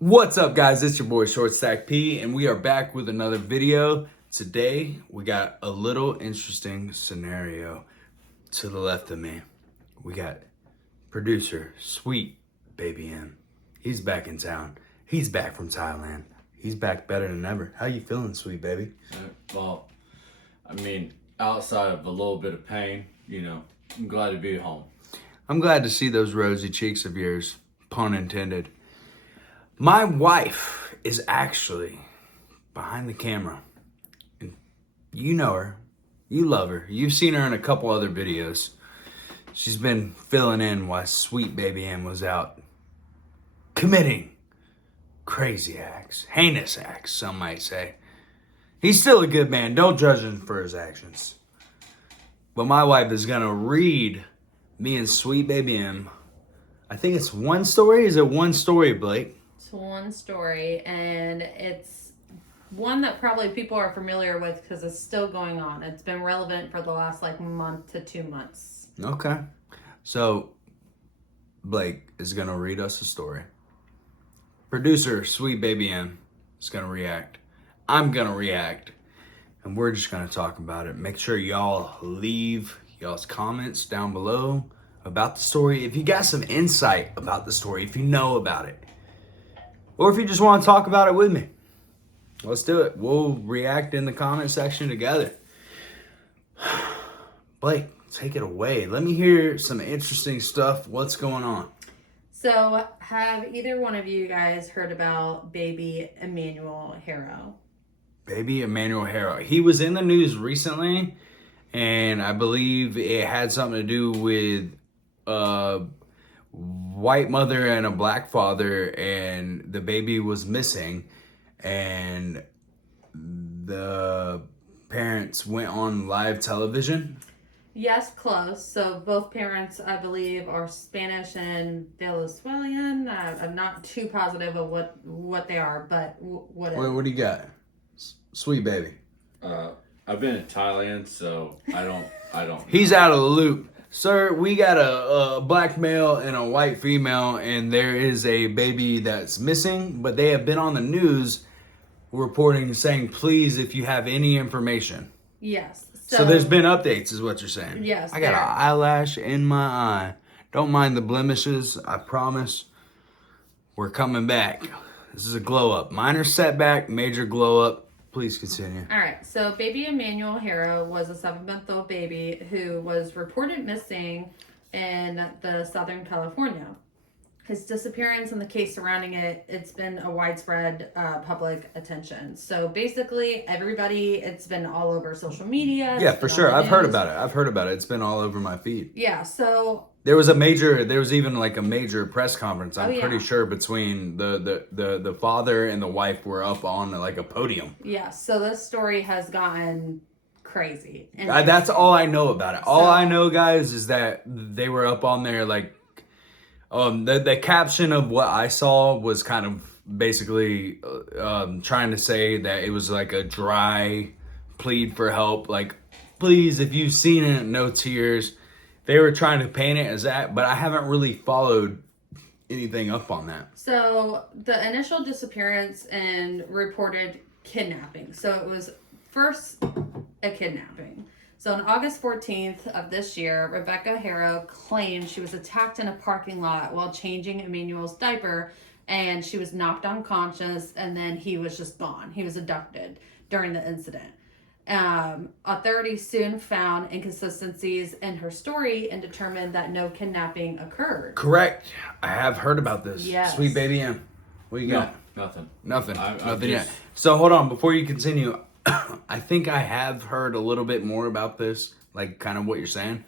What's up, guys? It's your boy Short Stack P, and we are back with another video. Today, we got a little interesting scenario. To the left of me, we got producer Sweet Baby M. He's back in town. He's back from Thailand. He's back better than ever. How you feeling, Sweet Baby? Well, outside of a little bit of pain, I'm glad to be home. I'm glad to see those rosy cheeks of yours, pun intended. My wife is actually behind the camera. And you know her. You love her. You've seen her in a couple other videos. She's been filling in while Sweet Baby M was out committing crazy acts, heinous acts, some might say. He's still a good man. Don't judge him for his actions. But my wife is going to read me and Sweet Baby M. I think it's one story. Is it one story, Blake? It's one story, and it's one that probably people are familiar with because it's still going on. It's been relevant for the last month to 2 months. Okay. So, Blake is going to read us a story. Producer, Sweet Baby M, is going to react. I'm going to react. And we're just going to talk about it. Make sure y'all leave y'all's comments down below about the story. If you got some insight about the story, if you know about it. Or if you just want to talk about it with me. Let's do it. We'll react in the comment section together. Blake, take it away. Let me hear some interesting stuff. What's going on? So, have either one of you guys heard about baby Emmanuel Harrow? Baby Emmanuel Harrow. He was in the news recently, and I believe it had something to do with a white mother and a black father, and the baby was missing, and the parents went on live television. Yes, close. So both parents, I believe, are Spanish and Venezuelan. I'm not too positive of what they are, but whatever. What do you got? Sweet Baby. I've been in Thailand, so I don't. He's out of the loop. Sir, we got a black male and a white female, and there is a baby that's missing, but they have been on the news reporting saying, please, if you have any information. Yes. So there's been updates, is what you're saying. Yes. I got an eyelash in my eye. Don't mind the blemishes, I promise. We're coming back. This is a glow up. Minor setback, major glow up. Please continue. All right. So baby Emmanuel Harrow was a 7-month-old baby who was reported missing in the Southern California. His disappearance and the case surrounding it, it's been a widespread public attention. So basically, it's been all over social media. Yeah, for sure. I've heard about it. It's been all over my feed. Yeah, so there was even like a major press conference, I'm pretty sure, between the father and the wife were up on like a podium. Yeah, so this story has gotten crazy. That's all I know about it. All I know, guys, is that they were up on there like, the caption of what I saw was kind of basically trying to say that it was like a dry plead for help. Like, please, if you've seen it, no tears. They were trying to paint it as that, but I haven't really followed anything up on that. So the initial disappearance and reported kidnapping. So it was first a kidnapping. So on August 14th of this year, Rebecca Harrow claimed she was attacked in a parking lot while changing Emmanuel's diaper, and she was knocked unconscious, and then he was just gone. He was abducted during the incident. Authorities soon found inconsistencies in her story and determined that no kidnapping occurred. Correct. I have heard about this. Yes. Sweet Baby M. What you got? Nothing. Nothing yet. So hold on, before you continue, I think I have heard a little bit more about this, like kind of what you're saying.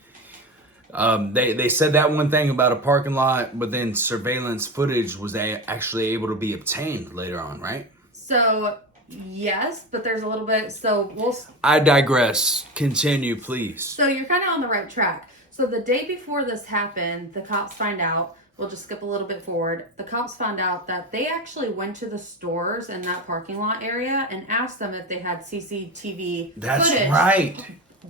They said that one thing about a parking lot, but then surveillance footage was actually able to be obtained later on, right? So yes, but there's a little bit. I digress. Continue, please. So you're kind of on the right track. So the day before this happened, the cops find out. We'll just skip a little bit forward. The cops found out that they actually went to the stores in that parking lot area and asked them if they had CCTV footage. Right.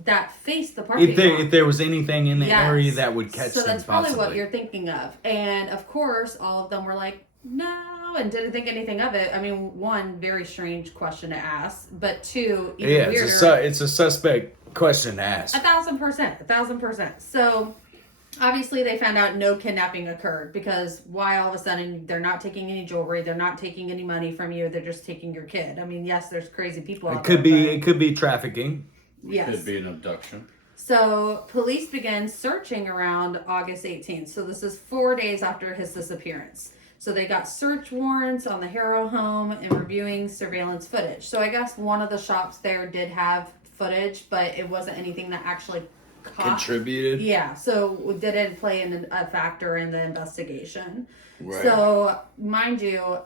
That faced the parking lot. If there was anything in the area that would catch them, so that's probably possibly what you're thinking of. And of course, all of them were like, no, video and didn't think anything of it. I mean, one, very strange question to ask, but two, even Yeah, weirder. it's a suspect question to ask. 1,000%. So obviously they found out no kidnapping occurred, because why all of a sudden they're not taking any jewelry, they're not taking any money from you, they're just taking your kid. I mean, yes, there's crazy people out there. It could be trafficking. Yes. Could be an abduction. So police began searching around August 18th. So this is 4 days after his disappearance. So they got search warrants on the Harrow home and reviewing surveillance footage. So I guess one of the shops there did have footage, but it wasn't anything that actually Contributed. Yeah, so it didn't play a factor in the investigation. Right. So mind you,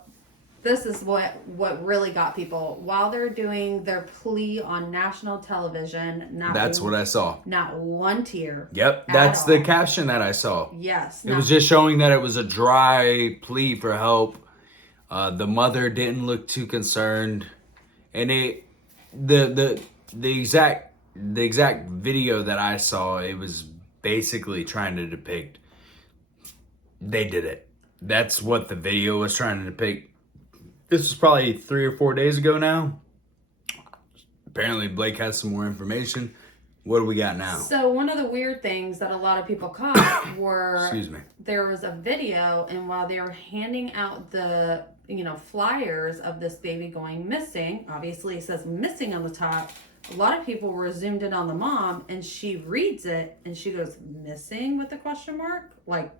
this is what really got people while they're doing their plea on national television. That's what I saw. Not one tear. Yep, at that's the all. caption that I saw. Yes. It was just showing that it was a dry plea for help. The mother didn't look too concerned, and the exact video that I saw, it was basically trying to depict they did it. That's what the video was trying to depict. This was probably 3 or 4 days ago now. Apparently Blake has some more information. What do we got now? So one of the weird things that a lot of people caught were Excuse me. there was a video, and while they were handing out the flyers of this baby going missing, obviously it says missing on the top. A lot of people were zoomed in on the mom, and she reads it and she goes, missing with a question mark, like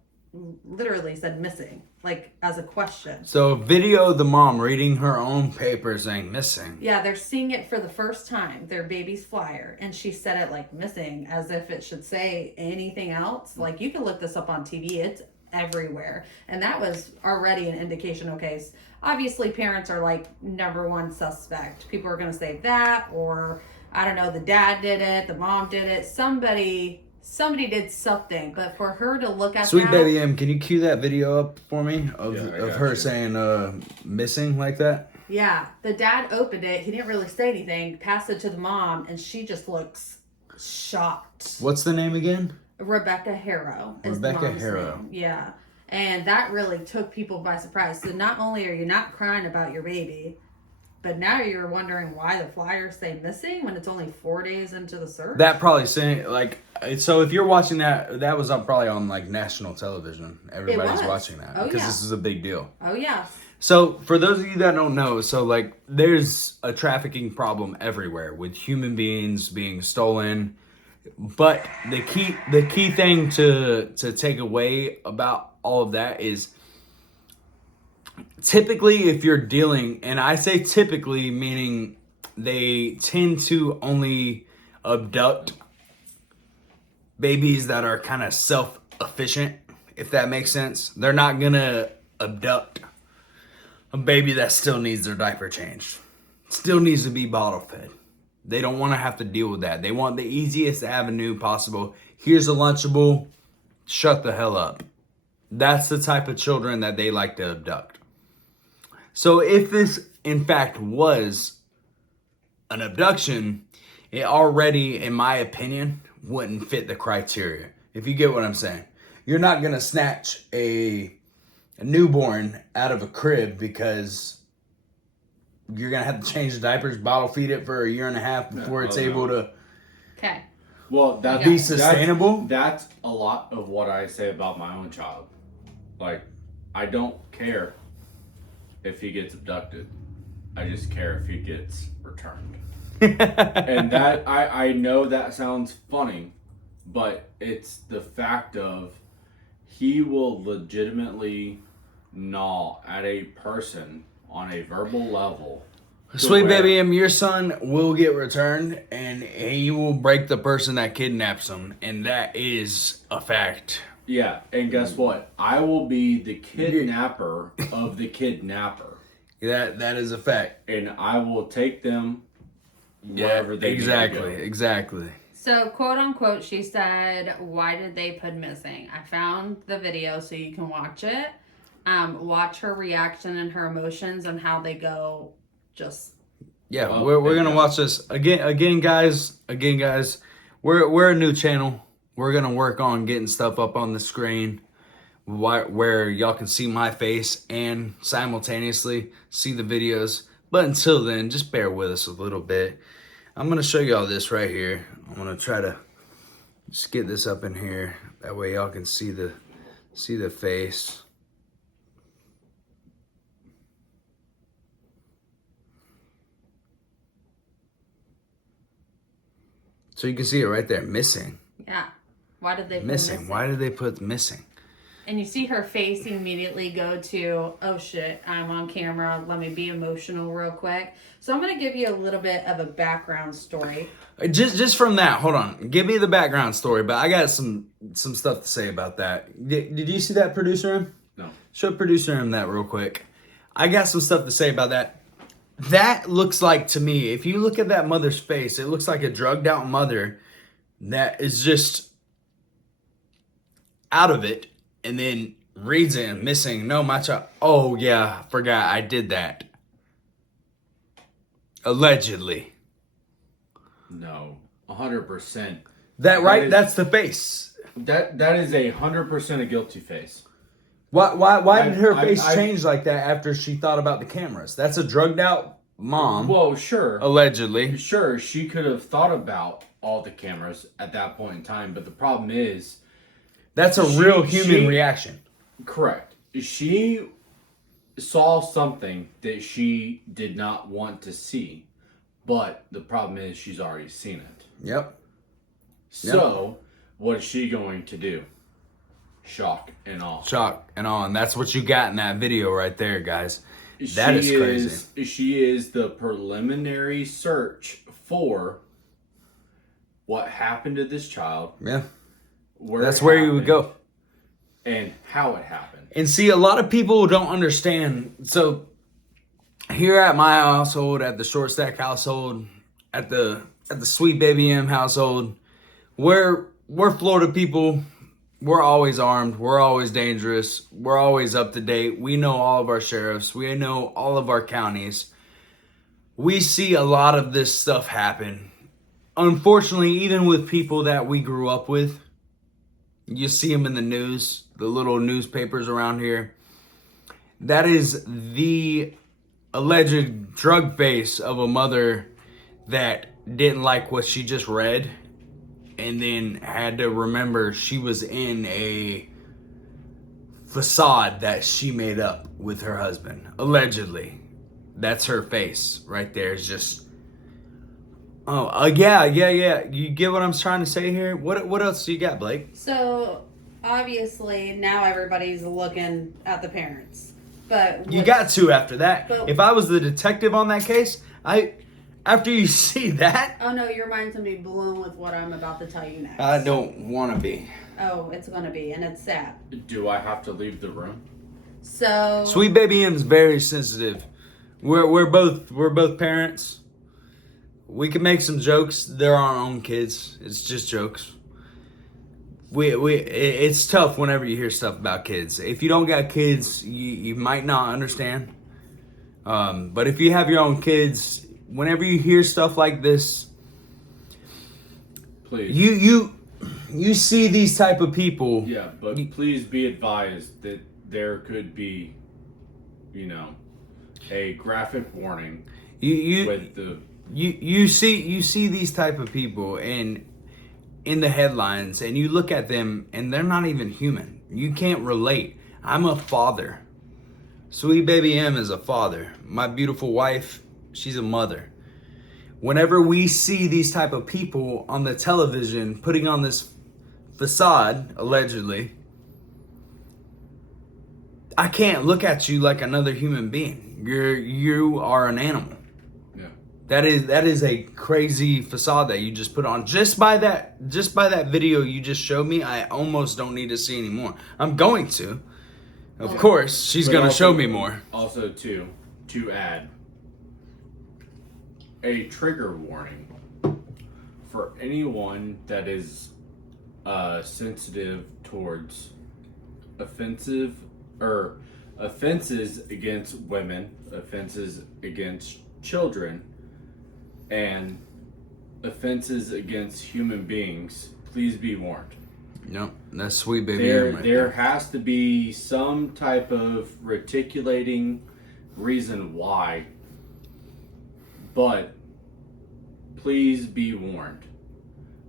literally said missing, like as a question. So video of the mom reading her own paper saying missing. Yeah, they're seeing it for the first time, their baby's flyer, and she said it like missing, as if it should say anything else. Like, you can look this up on TV, it's everywhere. And that was already an indication. Okay, so obviously parents are like number one suspect. People are going to say that, or I don't know, the dad did it, the mom did it, somebody did something. But for her to look at Sweet that, Baby M, can you cue that video up for me of I got her you. saying missing like that? yeah, the dad opened it, he didn't really say anything, passed it to the mom, and she just looks shocked. What's the name again? Rebecca Harrow is Rebecca the mom's Harrow. name. Yeah. And that really took people by surprise. So not only are you not crying about your baby, but now you're wondering why the flyers say missing when it's only 4 days into the search. That probably saying like, so if you're watching that was probably on like national television. Everybody's was. watching that Oh, because yeah. this is a big deal. Oh yeah. So for those of you that don't know, so like there's a trafficking problem everywhere with human beings being stolen. But the key thing to take away about all of that is typically if you're dealing, and I say typically meaning they tend to only abduct babies that are kind of self-efficient, if that makes sense. They're not gonna abduct a baby that still needs their diaper changed, still needs to be bottle fed. They don't want to have to deal with that. They want the easiest avenue possible. Here's a Lunchable, shut the hell up. That's the type of children that they like to abduct. So if this in fact was an abduction, it already, in my opinion, wouldn't fit the criteria. If you get what I'm saying. You're not going to snatch a newborn out of a crib because you're going to have to change the diapers, bottle feed it for 1.5 years before it's able to Okay. Well, that be sustainable. That's a lot of what I say about my own child. Like, I don't care if he gets abducted. I just care if he gets returned. And that I know that sounds funny, but it's the fact of he will legitimately gnaw at a person on a verbal level. Sweet where- Baby M, your son will get returned and he will break the person that kidnaps him. And that is a fact. Yeah, and guess what? I will be the kidnapper of the kidnapper. That is a fact. And I will take them wherever they need to go. Exactly. So, quote unquote, she said, why did they put missing? I found the video so you can watch it. Watch her reaction and her emotions and how they go just... Yeah, Well, we're gonna yeah. watch this again, guys. We're a new channel. We're gonna work on getting stuff up on the screen. where y'all can see my face and simultaneously see the videos. But until then, just bear with us a little bit. I'm gonna show y'all this right here. I'm gonna try to just get this up in here. That way y'all can see the face. So you can see it right there, missing. Yeah. Why did they put Missing. Why did they put missing? And you see her face immediately go to, oh shit, I'm on camera. Let me be emotional real quick. So I'm going to give you a little bit of a background story. Just from that, hold on. Give me the background story, but I got some stuff to say about that. Did you see that, producer M? No. Show producer M that real quick. I got some stuff to say about that. That looks like, to me, if you look at that mother's face, it looks like a drugged out mother that is just out of it and then reads it and missing. No, my child. Oh, yeah, forgot I did that. Allegedly. No, 100%. That right? is- That's the face. That is 100% a guilty face. Why did her I- face I- change like that after she thought about the cameras? That's a drugged out mom, Well, sure. allegedly. Sure, she could have thought about all the cameras at that point in time, but the problem is, That's a real human reaction. correct, she saw something that she did not want to see, but the problem is she's already seen it. Yep. So, what is she going to do? Shock and awe. Shock and awe. And that's what you got in that video right there, guys. That is crazy. She is the preliminary search for what happened to this child. Yeah. Where That's it where you would happened, go. and how it happened. And see, a lot of people don't understand. So here at my household, at the Short Stack household, at the Sweet Baby M household, we're Florida people. We're always armed. We're always dangerous. We're always up to date. We know all of our sheriffs. We know all of our counties. We see a lot of this stuff happen. Unfortunately, even with people that we grew up with, you see them in the news, the little newspapers around here. That is the alleged drug face of a mother that didn't like what she just read and then had to remember she was in a facade that she made up with her husband. Allegedly. That's her face right there. It's just... Oh, yeah. You get what I'm trying to say here? What else do you got, Blake? So obviously now everybody's looking at the parents. But You got to after that. But- If I was the detective on that case, after you see that, oh no, your mind's gonna be blown with what I'm about to tell you next. I don't want to be. Oh, it's gonna be, and it's sad. Do I have to leave the room? So Sweet Baby M's very sensitive. We're both parents. We can make some jokes. They're our own kids. It's just jokes. It's tough whenever you hear stuff about kids. If you don't got kids, you might not understand. But if you have your own kids, whenever you hear stuff like this, Please. you see these type of people. Yeah, but please be advised that there could be, a graphic warning with the... You see these type of people in the headlines, and you look at them and they're not even human. You can't relate. I'm a father. Sweet Baby M is a father. My beautiful wife, she's a mother. Whenever we see these type of people on the television putting on this facade, allegedly, I can't look at you like another human being. You are an animal. Yeah. That is a crazy facade that you just put on. Just by that video you just showed me, I almost don't need to see anymore. I'm going to. Of course, she's But going to also- show me more. Also, too, to add, a trigger warning for anyone that is sensitive towards offenses against women, offenses against children, and offenses against human beings. Please be warned. Nope, that's sweet baby. There has to be some type of reticulating reason why, but please be warned.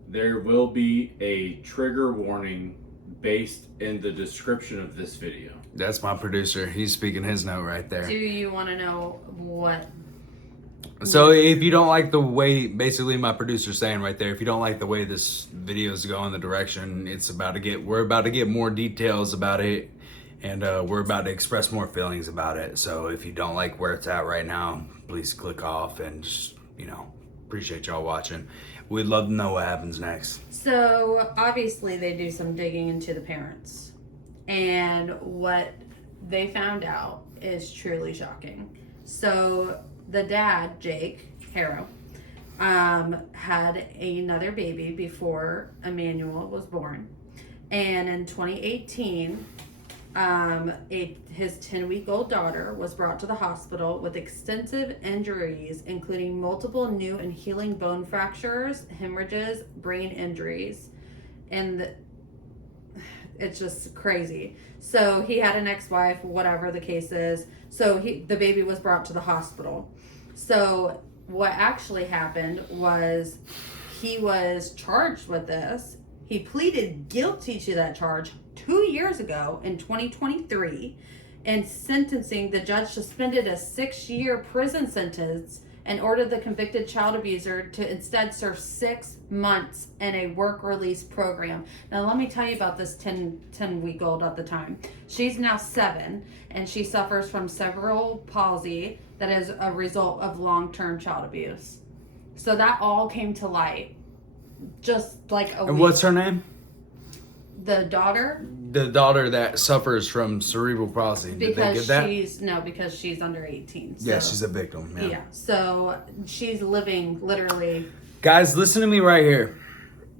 There will be a trigger warning based in the description of this video. That's my producer. He's speaking his note right there. Do you want to know what? So if you don't like the way, basically my producer's saying right there, if you don't like the way this video is going, the direction we're about to get more details about it, and we're about to express more feelings about it. So if you don't like where it's at right now, please click off and just, appreciate y'all watching. We'd love to know what happens next. So obviously they do some digging into the parents, and what they found out is truly shocking. So the dad, Jake Harrow, had another baby before Emmanuel was born, and in 2018 his 10-week-old daughter was brought to the hospital with extensive injuries, including multiple new and healing bone fractures, hemorrhages, brain injuries, and it's just crazy. So he had an ex-wife, whatever the case is. So the baby was brought to the hospital. So what actually happened was he was charged with this. He pleaded guilty to that charge 2 years ago in 2023, and sentencing, the judge suspended a 6-year prison sentence and ordered the convicted child abuser to instead serve 6 months in a work release program. Now let me tell you about this 10-week-old at the time. She's now 7, and she suffers from cerebral palsy that is a result of long-term child abuse. So that all came to light just like a week. And what's her name? The daughter? The daughter that suffers from cerebral palsy. Did they get that? Because she's under 18. So. Yeah, she's a victim. Yeah. So she's living literally. Guys, listen to me right here,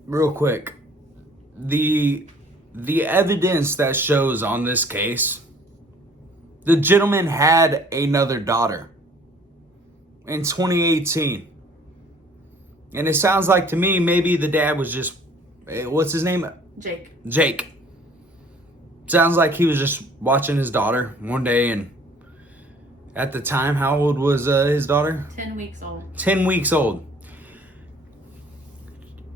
real quick. The evidence that shows on this case, the gentleman had another daughter in 2018. And it sounds like to me maybe the dad was just, what's his name? Jake. Sounds like he was just watching his daughter one day, and at the time, how old was his daughter? 10 weeks old. 10 weeks old.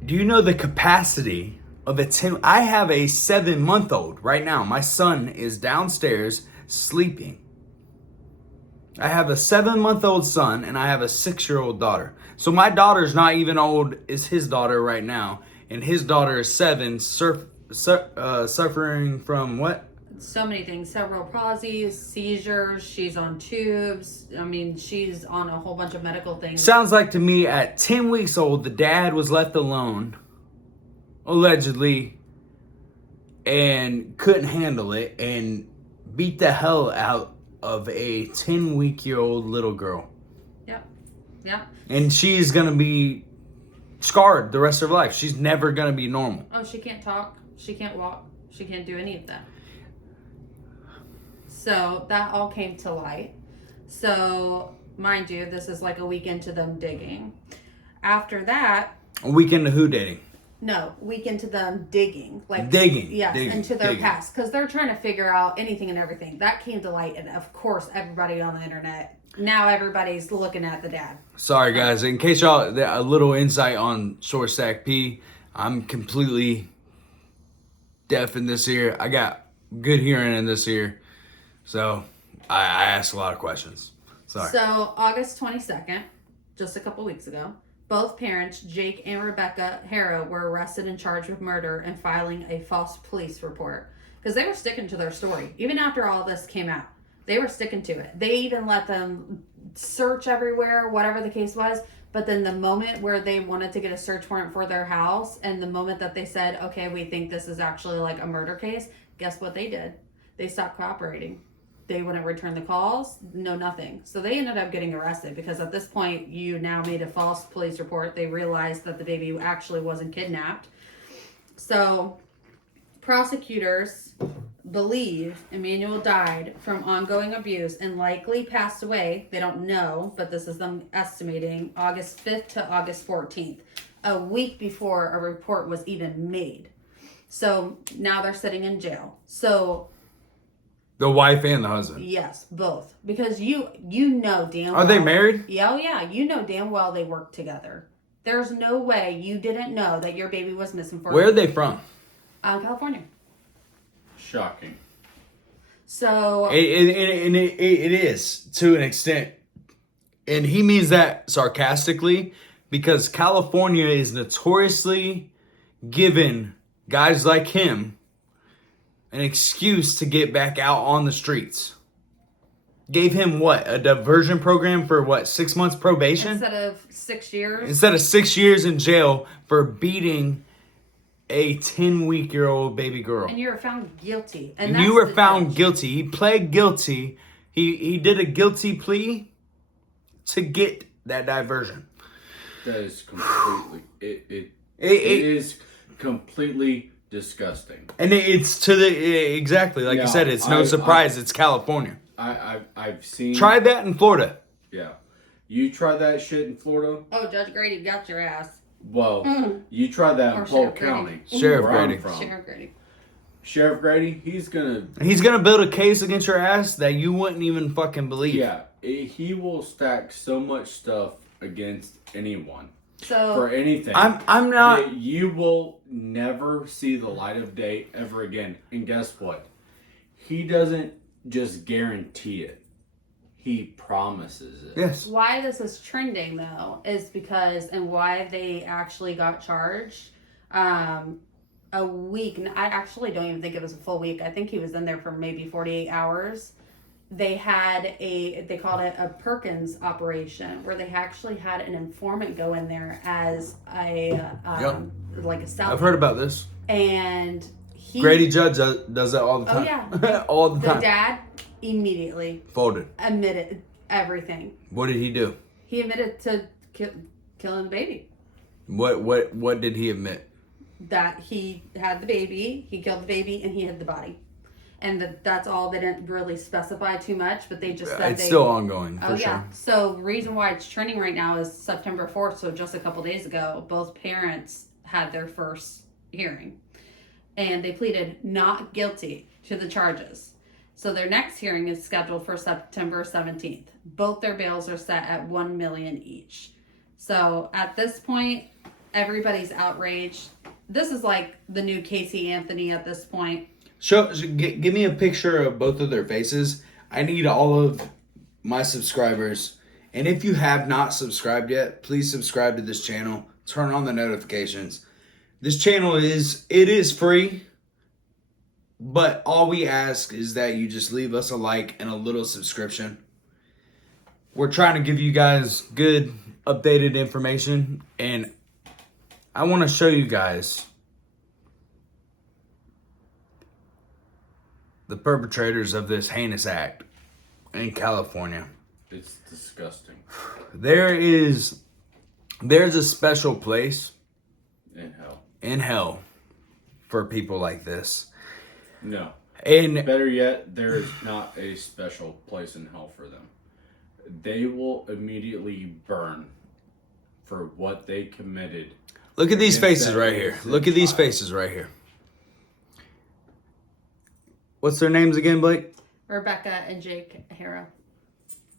Do you know the capacity of a 10? I have a 7-month-old right now. My son is downstairs sleeping. I have a 7-month-old son, and I have a 6-year-old daughter. So my daughter's not even old as his daughter right now, and his daughter is 7, suffering from what? So many things. Cerebral palsy, seizures. She's on tubes. I mean, she's on a whole bunch of medical things. Sounds like to me at 10 weeks old, the dad was left alone, allegedly, and couldn't handle it and beat the hell out of a 10-week-old little girl. Yep. And she's going to be scarred the rest of her life. She's never going to be normal. Oh, she can't talk. She can't walk. She can't do any of that. So that all came to light. So, mind you, this is like a week into them digging. After that... A week into who dating? No, week into them digging. Digging. Yes, digging, into their digging. past. Because they're trying to figure out anything and everything. That came to light. And of course, everybody on the internet, now everybody's looking at the dad. Sorry, guys. In case y'all, a little insight on Short Stack P. I'm completely deaf in this ear. I got good hearing in this ear. So, I ask a lot of questions. Sorry. So, August 22nd, just a couple weeks ago, both parents, Jake and Rebecca Harrow, were arrested and charged with murder and filing a false police report. Because they were sticking to their story. Even after all this came out, they were sticking to it. They even let them search everywhere, whatever the case was. But then the moment where they wanted to get a search warrant for their house, and the moment that they said, okay, we think this is actually like a murder case, guess what they did? They stopped cooperating. They wouldn't return the calls, no nothing. So they ended up getting arrested because at this point, you now made a false police report. They realized that the baby actually wasn't kidnapped. So prosecutors believe Emmanuel died from ongoing abuse and likely passed away. They don't know, but this is them estimating August 5th to August 14th, a week before a report was even made. So now they're sitting in jail. So The wife and the husband. yes, both. Because you know damn well. Are they married? Yeah, oh yeah. You know damn well they work together. There's no way you didn't know that your baby was missing for Where are they from? California. Shocking. So It is to an extent. And he means that sarcastically because California is notoriously given guys like him an excuse to get back out on the streets. Gave him what? A diversion program for what? 6 months probation? instead of 6 years. Instead of 6 years in jail for beating a 10-week-old baby girl. And you were found guilty. And that's you were the found judge. guilty. He pled guilty. He did a guilty plea to get that diversion. That is completely it It- is completely disgusting. And it's to the exactly like Yeah, you said. It's no surprise. It's California. I've seen. Try that in Florida. Yeah, you try that shit in Florida. Oh, Judge Grady got your ass. Well, you try that in Or Polk Sheriff Grady. County, Sheriff where I'm Grady. from. Sheriff Grady. Sheriff Grady, he's gonna build a case against your ass that you wouldn't even fucking believe. yeah, he will stack so much stuff against anyone So for anything. I'm not. that you will never see the light of day ever again. And guess what? He doesn't just guarantee it. He promises it. Yes. why this is trending though is because and why they actually got charged a week. I actually don't even think it was a full week. I think he was in there for maybe 48 hours. They called it a Perkins operation where they actually had an informant go in there as a like a cell. I've heard about this. And he Grady Judge does that all the Oh, time. yeah. all the the time. dad immediately Folded. admitted everything. What did he do? He admitted to killing the baby. What did he admit? That he had the baby, he killed the baby, and he hid the body. And that's all. They didn't really specify too much, but they just said It's still ongoing for Oh sure. yeah. So the reason why it's trending right now is September 4th. So just a couple days ago, both parents had their first hearing, and they pleaded not guilty to the charges. So their next hearing is scheduled for September 17th. Both their bails are set at $1 million each. So at this point, everybody's outraged. This is like the new Casey Anthony at this point. Give me a picture of both of their faces. I need all of my subscribers. And if you have not subscribed yet, please subscribe to this channel. Turn on the notifications. This channel is free. But all we ask is that you just leave us a like and a little subscription. We're trying to give you guys good, updated information. And I want to show you guys the perpetrators of this heinous act in California. It's disgusting. There's a special place In hell. in hell for people like this. No. And Better yet, there is not a special place in hell for them. They will immediately burn for what they committed. look at these Against faces that right here. innocent Look at these child. faces right here. What's their names again, Blake? Rebecca and Jake Harrow.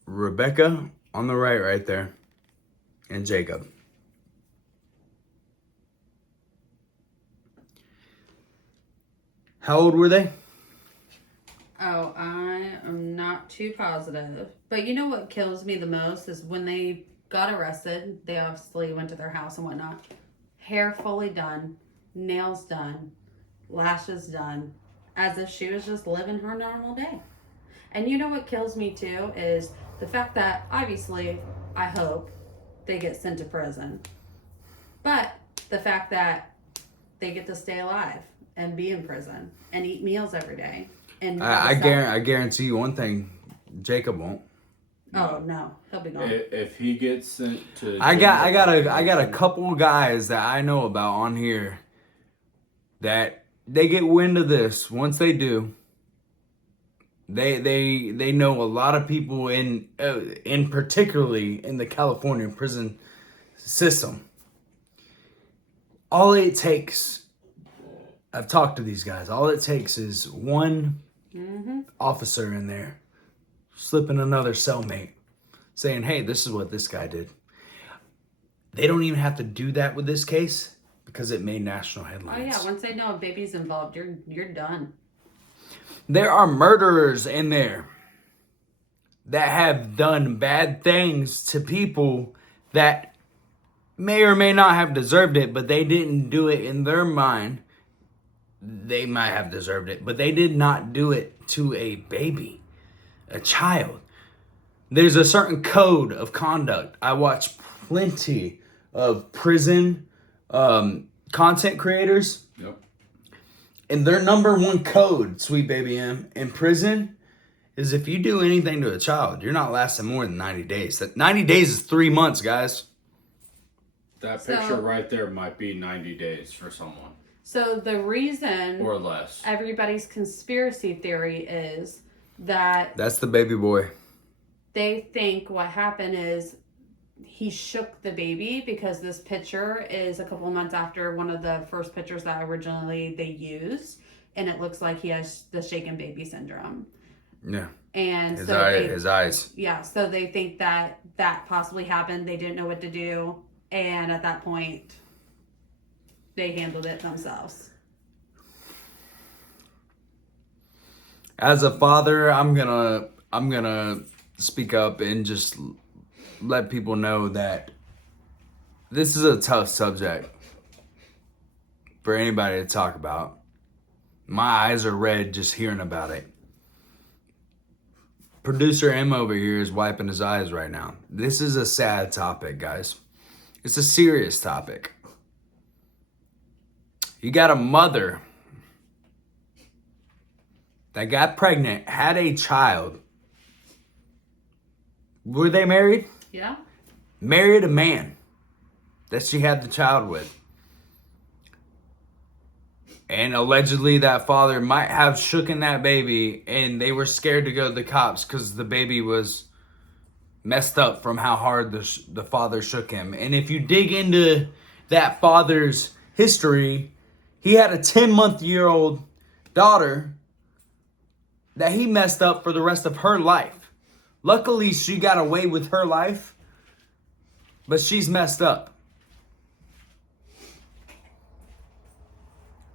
Rebecca on the right there. And Jacob. How old were they? Oh, I am not too positive. But you know what kills me the most is when they got arrested, they obviously went to their house and whatnot. Hair fully done, nails done, lashes done, as if she was just living her normal day. And you know what kills me too is the fact that obviously, I hope they get sent to prison. But the fact that they get to stay alive and be in prison and eat meals every day. And I guarantee you one thing, Jacob won't. Oh no, he'll be gone. If he gets sent to, I got a couple guys that I know about on here that they get wind of this. Once they do, they know a lot of people in particularly in the California prison system. All it takes I've talked to these guys. All it takes is one Mm-hmm. officer in there slipping another cellmate saying, hey, this is what this guy did. They don't even have to do that with this case because it made national Oh headlines. yeah, once they know a baby's involved, you're done. There are murderers in there that have done bad things to people that may or may not have deserved it, but they didn't do it in their mind. They might have deserved it, but they did not do it to a baby, a child. There's a certain code of conduct. I watch plenty of prison content creators, Yep. and their number one code, Sweet Baby M, in prison is if you do anything to a child, you're not lasting more than 90 days. That 90 days is 3 months, guys. That So- picture right there might be 90 days for someone. So the reason Or less. everybody's conspiracy theory is that That's the baby boy. they think what happened is he shook the baby because this picture is a couple months after one of the first pictures that originally they used, and it looks like he has the shaken baby syndrome. Yeah. And His, so his eyes. yeah, so they think that that possibly happened. They didn't know what to do, and at that point, they handled it themselves. As a father, I'm gonna speak up and just let people know that this is a tough subject for anybody to talk about. My eyes are red just hearing about it. Producer M over here is wiping his eyes right now. This is a sad topic, guys. It's a serious topic. You got a mother that got pregnant, had a child. Were they married? Yeah. Married a man that she had the child with. And allegedly that father might have shooken that baby, and they were scared to go to the cops because the baby was messed up from how hard the father shook him. And if you dig into that father's history, he had a 10-month-old daughter that he messed up for the rest of her life. Luckily, she got away with her life, but she's messed up.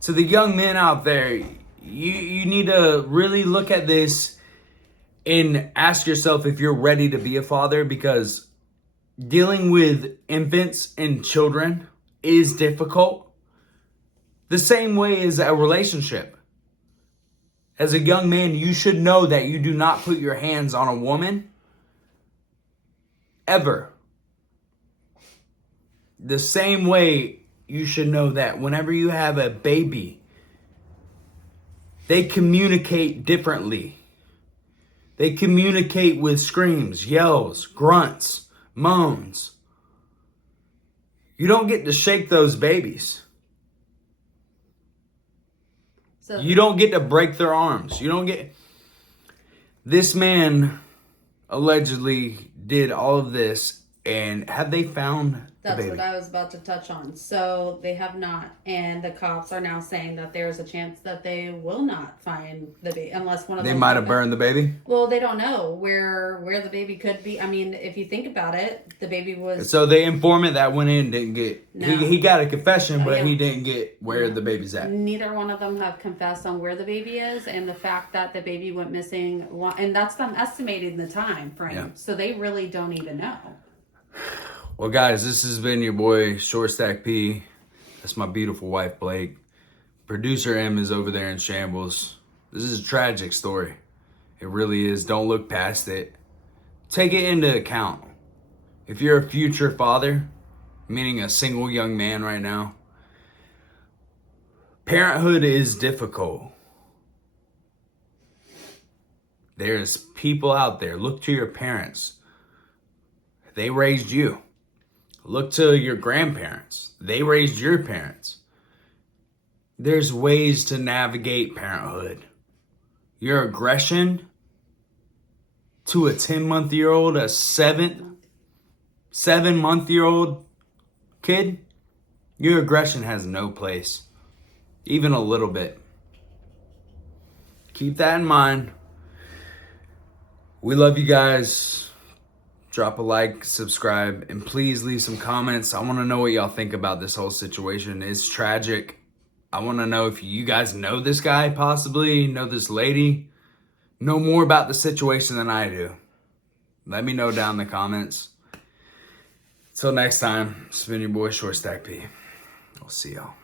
To the young men out there, you need to really look at this and ask yourself if you're ready to be a father, because dealing with infants and children is difficult. The same way as a relationship. As a young man, you should know that you do not put your hands on a woman ever. The same way you should know that whenever you have a baby, they communicate differently. They communicate with screams, yells, grunts, moans. You don't get to shake those babies. So You don't get to break their arms. You don't get... This man allegedly did all of this, and have they found the that's baby? what I was about to touch on. So they have not, and the cops are now saying that there's a chance that they will not find the baby unless one of They them might have burned the baby. Well, they don't know where the baby could be. I mean, if you think about it, the baby was So the informant that went in didn't get... No. He got a confession, Oh, but yeah. he didn't get where the baby's at. neither one of them have confessed on where the baby is, and the fact that the baby went missing, and that's them estimating the time frame. Yeah. So they really don't even know. Well, guys, this has been your boy, Short Stack P. That's my beautiful wife, Blake. Producer M is over there in shambles. This is a tragic story. It really is. Don't look past it. Take it into account. If you're a future father, meaning a single young man right now, parenthood is difficult. There's people out there. Look to your parents. They raised you. Look to your grandparents. They raised your parents. There's ways to navigate parenthood. Your aggression to a 10-month-old, a 7-month-old kid, your aggression has no place. even a little bit. Keep that in mind. We love you guys. Drop a like, subscribe, and please leave some comments. I want to know what y'all think about this whole situation. It's tragic. I want to know if you guys know this guy, possibly know this lady, know more about the situation than I do. Let me know down in the comments. Till next time, it's been your boy Short Stack P. We'll see y'all.